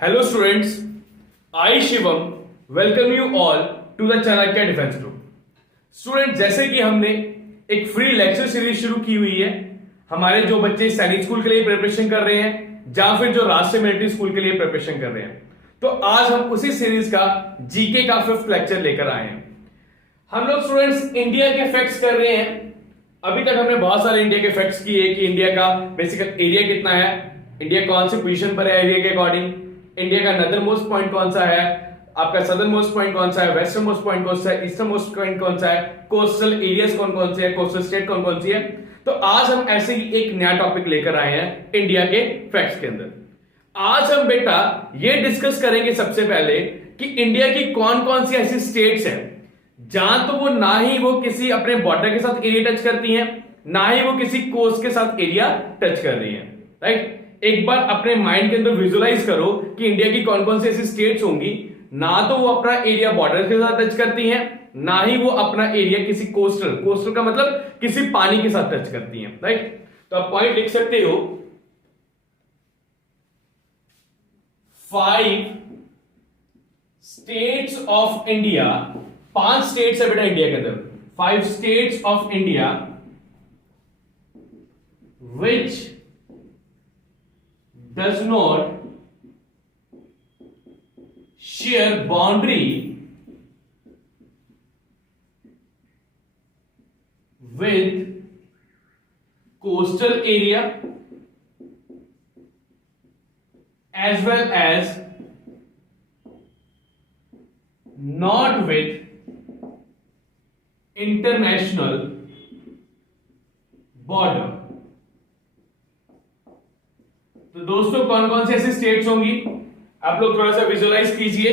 Hello students, I Shivam welcome you all to the Chanakya Defense Group. Student जैसे कि हमने एक free lecture series शुरू की हुई है हमारे जो बच्चे सैनिक स्कूल के लिए प्रिपरेशन कर रहे हैं या फिर जो राष्ट्रीय मिलिट्री स्कूल के लिए प्रिपरेशन कर रहे हैं, तो आज हम उसी सीरीज का जीके का 5th लेक्चर लेकर आए हैं। हम लोग स्टूडेंट्स इंडिया के फैक्ट्स कर रहे हैं। अभी तक हमने बहुत सारे इंडिया के फैक्ट्स किए कि इंडिया का बेसिकल एरिया कितना है, इंडिया कौन सी पोजीशन पर है एरिया के अकॉर्डिंग, इंडिया का नदर मोस्ट पॉइंट कौन सा है, आपका सदर्न मोस्ट पॉइंट कौन सा है, वेस्टर्न मोस्ट पॉइंट कौन सा है, ईस्टर्न मोस्ट पॉइंट कौन सा है, कोस्टल एरियाज कौन कौन से है, कोस्टल स्टेट कौन कौन सी है। तो आज हम ऐसे ही एक नया टॉपिक लेकर आए हैं इंडिया के फैक्ट्स के अंदर। आज हम बेटा ये डिस्कस करेंगे सबसे पहले कि इंडिया की कौन कौन सी ऐसी स्टेट्स हैं जहां तो वो ना ही वो किसी अपने बॉर्डर के साथ एरिया टच करती हैं, ना ही वो किसी कोस्ट के साथ एरिया टच कर रही हैं। राइट, एक बार अपने माइंड के अंदर विजुअलाइज करो कि इंडिया की कौन कौन सी ऐसी स्टेट्स होंगी ना तो वो अपना एरिया बॉर्डर के साथ टच करती हैं, ना ही वो अपना एरिया किसी कोस्टल का मतलब किसी पानी के साथ टच करती हैं। राइट, तो आप पॉइंट लिख सकते हो 5 स्टेट्स ऑफ इंडिया। 5 स्टेट्स है बेटा इंडिया के अंदर, 5 states of India which does not share boundary with coastal area as well as not with international border। तो दोस्तों कौन कौन सी ऐसी स्टेट्स होंगी आप लोग थोड़ा सा विजुअलाइज कीजिए।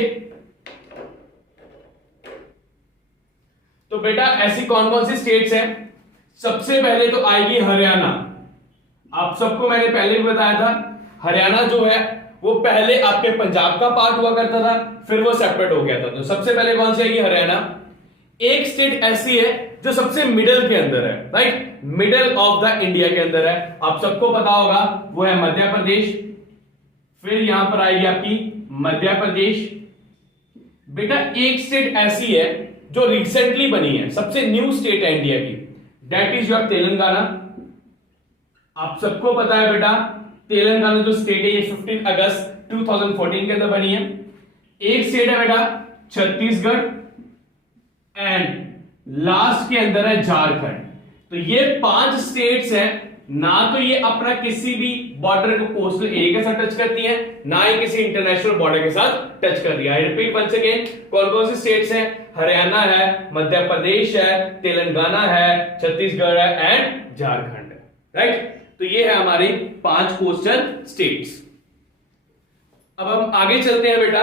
तो बेटा ऐसी कौन कौन सी स्टेट्स हैं, सबसे पहले तो आएगी हरियाणा। आप सबको मैंने पहले भी बताया था हरियाणा जो है वो पहले आपके पंजाब का पार्ट हुआ करता था, फिर वो सेपरेट हो गया था। तो सबसे पहले कौन सी आएगी हरियाणा। एक स्टेट ऐसी है जो सबसे मिडल के अंदर है, right, middle of the India के अंदर है, आप सबको पता होगा वो है मध्य प्रदेश। फिर यहां पर आएगी आपकी मध्य प्रदेश। बेटा एक स्टेट ऐसी है जो रिसेंटली बनी है, सबसे न्यू स्टेट है इंडिया की, दैट इज योर तेलंगाना। आप सबको पता है बेटा तेलंगाना जो स्टेट है ये 15 अगस्त 2014 के अंदर बनी है। एक स्टेट है बेटा छत्तीसगढ़ एंड लास्ट के अंदर है झारखंड। तो ये 5 स्टेट्स हैं, ना तो ये अपना किसी भी बॉर्डर को कोस्टल एरिया के साथ टच करती हैं, ना ही किसी इंटरनेशनल बॉर्डर के साथ टच कर रही है। आई रिपीट वंस अगेन, कौन कौन सी स्टेट्स हैं, हरियाणा है, मध्य प्रदेश है, तेलंगाना है, छत्तीसगढ़ है एंड झारखंड है। राइट, तो ये है हमारी 5 कोस्टल स्टेट्स। अब हम आगे चलते हैं बेटा,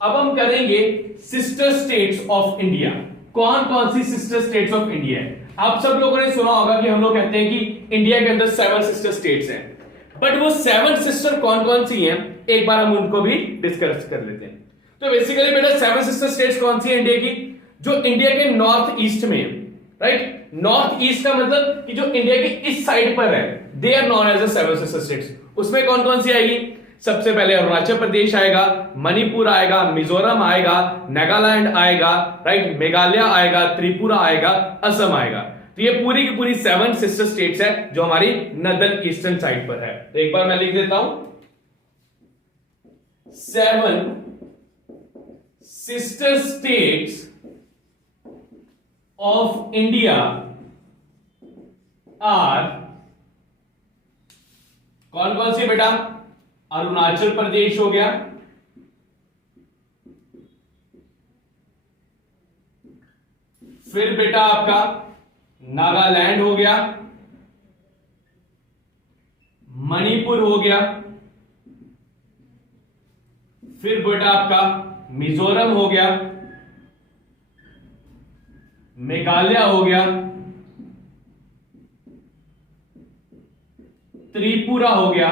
अब हम करेंगे सिस्टर स्टेट्स ऑफ इंडिया। कौन कौन सी सिस्टर स्टेट्स ऑफ इंडिया है। आप सब लोगों ने सुना होगा कि हम लोग कहते हैं कि इंडिया के अंदर 7 सिस्टर स्टेट्स हैं, बट वो 7 सिस्टर कौन कौन सी हैं एक बार हम उनको भी डिस्कस कर लेते हैं। तो बेसिकली बेटा 7 सिस्टर स्टेट्स कौन सी है इंडिया की, जो इंडिया के नॉर्थ ईस्ट में है। राइट, नॉर्थ ईस्ट का मतलब कि जो इंडिया के इस साइड पर है, they are known as the 7 sister states. उसमें कौन कौन सी आएगी, सबसे पहले अरुणाचल प्रदेश आएगा, मणिपुर आएगा, मिजोरम आएगा, नागालैंड आएगा, राइट, मेघालय आएगा, त्रिपुरा आएगा, असम आएगा। तो ये पूरी की पूरी 7 सिस्टर स्टेट्स है जो हमारी नदर्न ईस्टर्न साइड पर है। तो एक बार मैं लिख देता हूं 7 sister states of India are, कौन कौन सी बेटा, अरुणाचल प्रदेश हो गया, फिर बेटा आपका नागालैंड हो गया, मणिपुर हो गया, फिर बेटा आपका मिजोरम हो गया, मेघालय हो गया, त्रिपुरा हो गया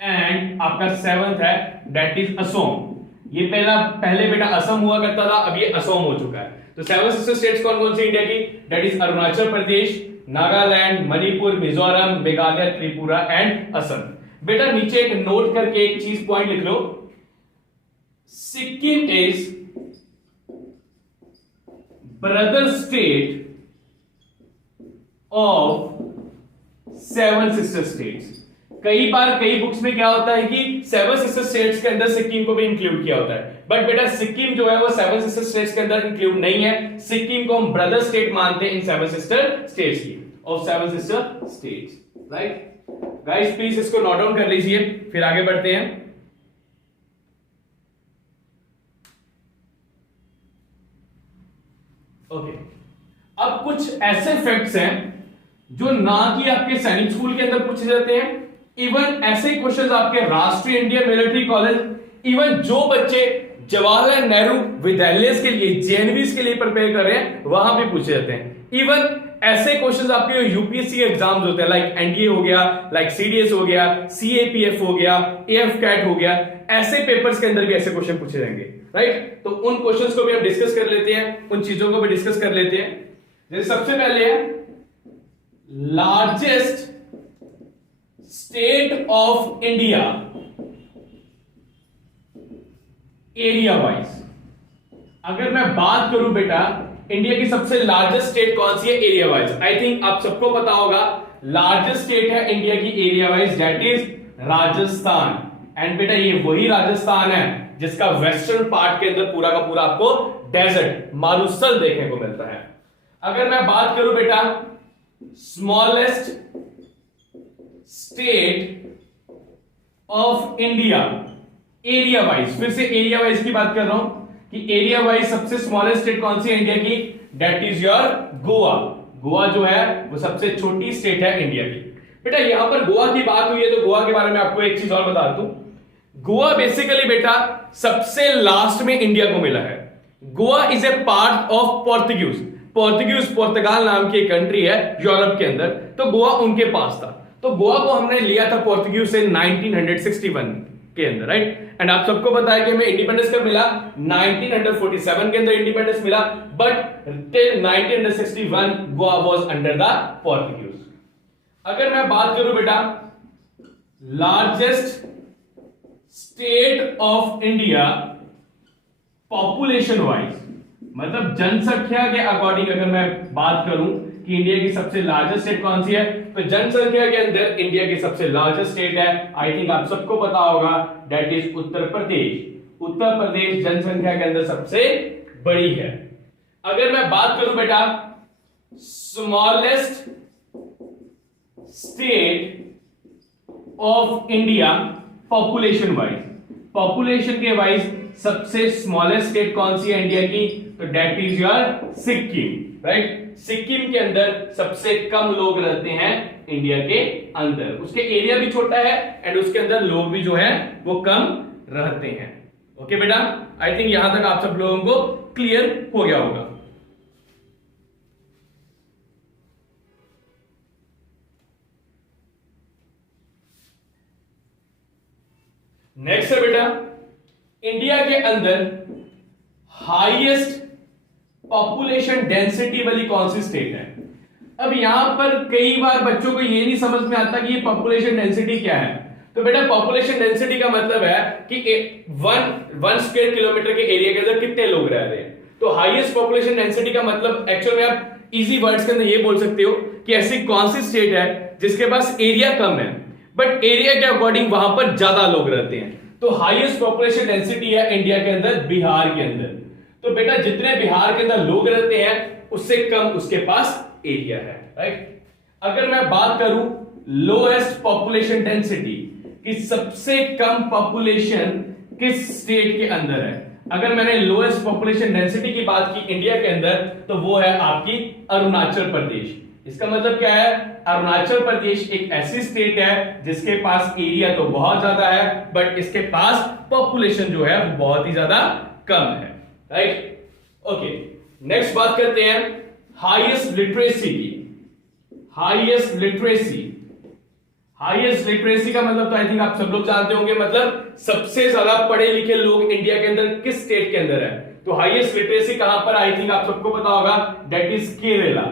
एंड आपका 7th है दैट इज असम। ये पहले बेटा असम हुआ करता था, अब ये असम हो चुका है। तो 7 सिस्टर स्टेट्स कौन कौन सी इंडिया की, that is Arunachal Pradesh, Nagaland, Manipur, Mizoram, Meghalaya, Tripura and Assam. बेटा नीचे एक नोट करके एक चीज पॉइंट लिख लो, Sikkim is brother state of 7 sister states. कई बार कई बुक्स में क्या होता है कि 7 सिस्टर स्टेट्स के अंदर सिक्किम को भी इंक्लूड किया होता है, बट बेटा सिक्किम जो है वो 7 सिस्टर स्टेट्स के अंदर इंक्लूड नहीं है। सिक्किम को हम ब्रदर स्टेट मानते हैं इन 7 सिस्टर स्टेट्स की, of 7 sister states, right. Guys please इसको नोट डाउन कर लीजिए, फिर आगे बढ़ते हैं। ओके, अब कुछ ऐसे फैक्ट्स हैं जो ना कि आपके सैनिक स्कूल के अंदर पूछे जाते हैं, इवन ऐसे क्वेश्चंस आपके राष्ट्रीय इंडियन मिलिट्री कॉलेज, इवन जो बच्चे जवाहरलाल नेहरू विद्यालय के लिए जेएनवीस के लिए प्रिपेयर कर रहे हैं वहां पे पूछे जाते हैं। इवन ऐसे क्वेश्चंस आपके यूपीएससी एग्जाम्स होते हैं, लाइक एनडीए हो गया, लाइक सीडीएस हो गया, सीएपीएफ हो गया, एएफ कैट हो गया, ऐसे पेपर्स के अंदर भी ऐसे क्वेश्चन पूछे जाएंगे, राइट। तो उन क्वेश्चंस को भी हम डिस्कस कर लेते हैं, उन चीजों को भी डिस्कस कर लेते हैं। जैसे सबसे पहले है largest state of India area wise. अगर मैं बात करूं बेटा इंडिया की सबसे लार्जेस्ट स्टेट कौन सी है एरिया वाइज, आई थिंक आप सबको पता होगा लार्जेस्ट स्टेट है इंडिया की area wise, that is Rajasthan. And बेटा ये वही राजस्थान है जिसका वेस्टर्न पार्ट के अंदर पूरा का पूरा आपको डेजर्ट मारुस्थल देखने को मिलता है। अगर मैं बात करूं बेटा smallest state of India area wise, फिर से एरिया वाइज की बात कर रहा हूं कि एरिया वाइज सबसे स्मॉलेस्ट स्टेट कौन सी है इंडिया की, that is your Goa. Goa जो है वो सबसे छोटी स्टेट है इंडिया की। बेटा यहां पर गोवा की बात हुई है तो गोवा के बारे में आपको एक चीज और बता दूं, गोवा बेसिकली बेटा सबसे लास्ट में इंडिया को मिला है। Goa is a part of Portuguese, Portugal नाम की एक कंट्री है यूरोप के अंदर, तो गोवा उनके पास था। तो गोवा को हमने लिया था पोर्तुगीज से 1961 के अंदर, राइट। एंड आप सबको पता है कि हमें इंडिपेंडेंस कब मिला, 1947 के अंदर इंडिपेंडेंस मिला, but till 1961 Goa was under the Portuguese. अगर मैं बात करूं बेटा largest state of India population wise, मतलब जनसंख्या के अकॉर्डिंग अगर मैं बात करूं कि इंडिया की सबसे लार्जेस्ट स्टेट कौन सी है, तो जनसंख्या के अंदर इंडिया की सबसे लार्जेस्ट स्टेट है, आई थिंक आप सबको पता होगा, दैट इज उत्तर प्रदेश। उत्तर प्रदेश जनसंख्या के अंदर सबसे बड़ी है। अगर मैं बात करूं बेटा smallest state of India population wise, population के वाइज सबसे स्मॉलेस्ट स्टेट कौन सी है इंडिया की, तो that is your Sikkim, right. Sikkim के अंदर सबसे कम लोग रहते हैं इंडिया के अंदर, उसके एरिया भी छोटा है एंड उसके अंदर लोग भी जो है वो कम रहते हैं। ओके बेटा, आई थिंक यहां तक आप सब लोगों को क्लियर हो गया होगा। नेक्स्ट है बेटा इंडिया के अंदर हाईएस्ट पॉपुलेशन डेंसिटी वाली कौन सी स्टेट है। अब यहां पर कई बार बच्चों को ये नहीं समझ में आता कि ये पॉपुलेशन डेंसिटी क्या है। तो बेटा पॉपुलेशन डेंसिटी का मतलब है कि 1 स्क्वायर किलोमीटर के एरिया के अंदर कितने लोग रह रहे हैं। तो हाईएस्ट पॉपुलेशन डेंसिटी का मतलब एक्चुअल में आप इजी वर्ड्स के अंदर ये बोल सकते हो कि ऐसी कौन सी स्टेट है जिसके पास एरिया कम है बट एरिया के अकॉर्डिंग वहां पर ज्यादा लोग रहते हैं। तो हाईएस्ट पॉपुलेशन डेंसिटी है इंडिया के अंदर बिहार के अंदर। तो बेटा जितने बिहार के अंदर लोग रहते हैं उससे कम उसके पास एरिया है, राइट। अगर मैं बात करूं लोएस्ट पॉपुलेशन डेंसिटी कि सबसे कम पॉपुलेशन किस स्टेट के अंदर है, अगर मैंने लोएस्ट पॉपुलेशन डेंसिटी की बात की इंडिया के अंदर तो वो है आपकी अरुणाचल प्रदेश। इसका मतलब क्या है, अरुणाचल प्रदेश एक ऐसी स्टेट है जिसके पास एरिया तो बहुत ज्यादा है बट इसके पास पॉपुलेशन जो है वो बहुत ही ज्यादा कम है, राइट। ओके, नेक्स्ट बात करते हैं हाईएस्ट लिटरेसी की। हाईएस्ट लिटरेसी, हाईएस्ट लिटरेसी का मतलब तो आई थिंक आप सब लोग जानते होंगे, मतलब सबसे ज्यादा पढ़े लिखे लोग इंडिया के अंदर किस स्टेट के अंदर है। तो हाईएस्ट लिटरेसी कहां पर, आई थिंक आप सबको पता होगा, दैट इज केरला।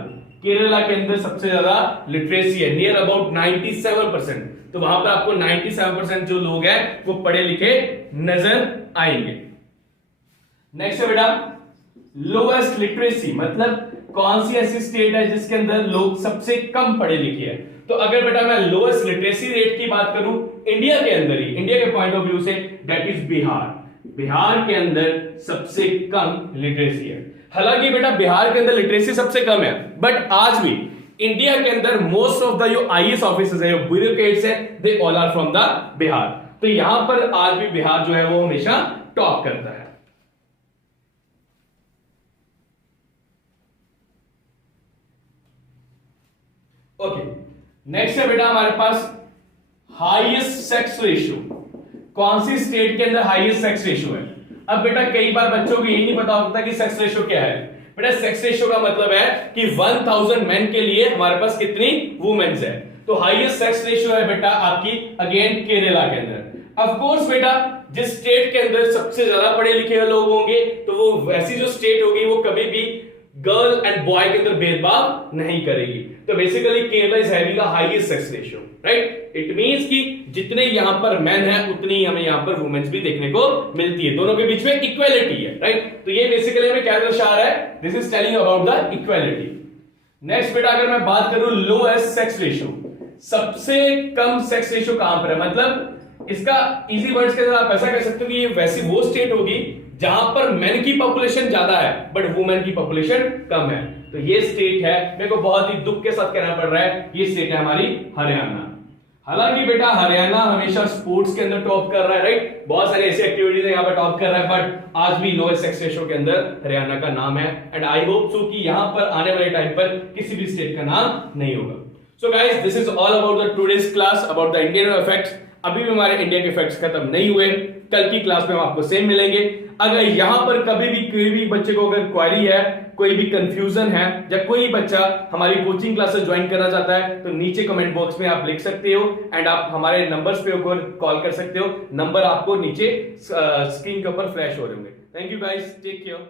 केरला के अंदर सबसे ज्यादा लिटरेसी है, नियर अबाउट 97%। तो वहां पर आपको 97% जो लोग हैं वो पढ़े लिखे नजर आएंगे। नेक्स्ट है बेटा लोएस्ट लिटरेसी, मतलब कौन सी ऐसी स्टेट है जिसके अंदर लोग सबसे कम पढ़े लिखे हैं। तो अगर बेटा मैं लोएस्ट लिटरेसी रेट की बात करूं इंडिया के अंदर ही, इंडिया के पॉइंट ऑफ व्यू से, दैट इज बिहार। बिहार के अंदर सबसे कम लिटरेसी है। हालांकि बेटा बिहार के अंदर लिटरेसी सबसे कम है, बट आज भी इंडिया के अंदर मोस्ट ऑफ द जो आईएएस ऑफिसर्स है, जो ब्यूरोक्रेट्स है, they all are from the Bihar. तो यहां पर आज भी बिहार जो है वो हमेशा टॉप करता है। ओके, नेक्स्ट है बेटा हमारे पास हाईएस्ट सेक्स रेशियो। कौन सी स्टेट के अंदर हाईएस्ट सेक्स रेशियो है। अब बेटा कई बार बच्चों को यही नहीं पता होता कि सेक्स रेशियो क्या है। बेटा सेक्स रेशियो का मतलब है कि 1000 मेन के लिए हमारे पास कितनी वुमेन्स है। तो हाईएस्ट सेक्स रेशियो है बेटा आपकी अगेन केरला के अंदर। ऑफ कोर्स बेटा जिस स्टेट के अंदर सबसे ज्यादा पढ़े लिखे लोग होंगे तो वो वैसी जो स्टेट होगी वो कभी भी गर्ल एंड बॉय के अंदर भेदभाव नहीं करेगी। तो basically Kerala is having the highest sex ratio, right. It means कि जितने यहां पर मेन है उतनी हमें यहां पर वुमेन्स भी देखने को मिलती है, दोनों के बीच में इक्वालिटी है, राइट। तो ये बेसिकली हमें क्या दर्शा रहा है, this is telling about the equality. Next बेटा अगर मैं बात करूं लोएस्ट सेक्स रेशियो, सबसे कम सेक्स रेशियो कहां पर है, मतलब इसका इजी वर्ड्स के अंदर आप ऐसा कह सकते हो कि ये वैसी वो स्टेट होगी जहां पर मेन की पॉपुलेशन ज्यादा है बट वुमेन की पॉपुलेशन कम है। तो ये स्टेट है, मेरे को बहुत ही दुख के साथ कहना पड़ रहा है, ये स्टेट है हमारी हरियाणा। हालांकि बेटा हरियाणा हमेशा स्पोर्ट्स के अंदर टॉप कर रहा है, राइट। बहुत सारी ऐसी एक्टिविटीज है यहाँ पर टॉप कर रहा है, बट आज भी लोएस्ट सेक्स रेशियो के अंदर हरियाणा का नाम है। एंड आई होप सो कि यहाँ पर आने वाले टाइम पर किसी भी स्टेट का नाम नहीं होगा। So guys this is all about the today's class about the Indian effects. अभी भी हमारे इंडिया के इफेक्ट्स खत्म नहीं हुए, कल की क्लास में हम आपको सेम मिलेंगे। अगर यहां पर कभी भी कोई भी बच्चे को अगर क्वेरी है, कोई भी कंफ्यूजन है, या कोई बच्चा हमारी कोचिंग क्लासेस ज्वाइन करना चाहता है तो नीचे कमेंट बॉक्स में आप लिख सकते हो एंड आप हमारे नंबर्स पे कॉल कर सकते हो। नंबर आपको नीचे स्क्रीन के ऊपर फ्लैश हो रहे होंगे। Thank you guys, take care.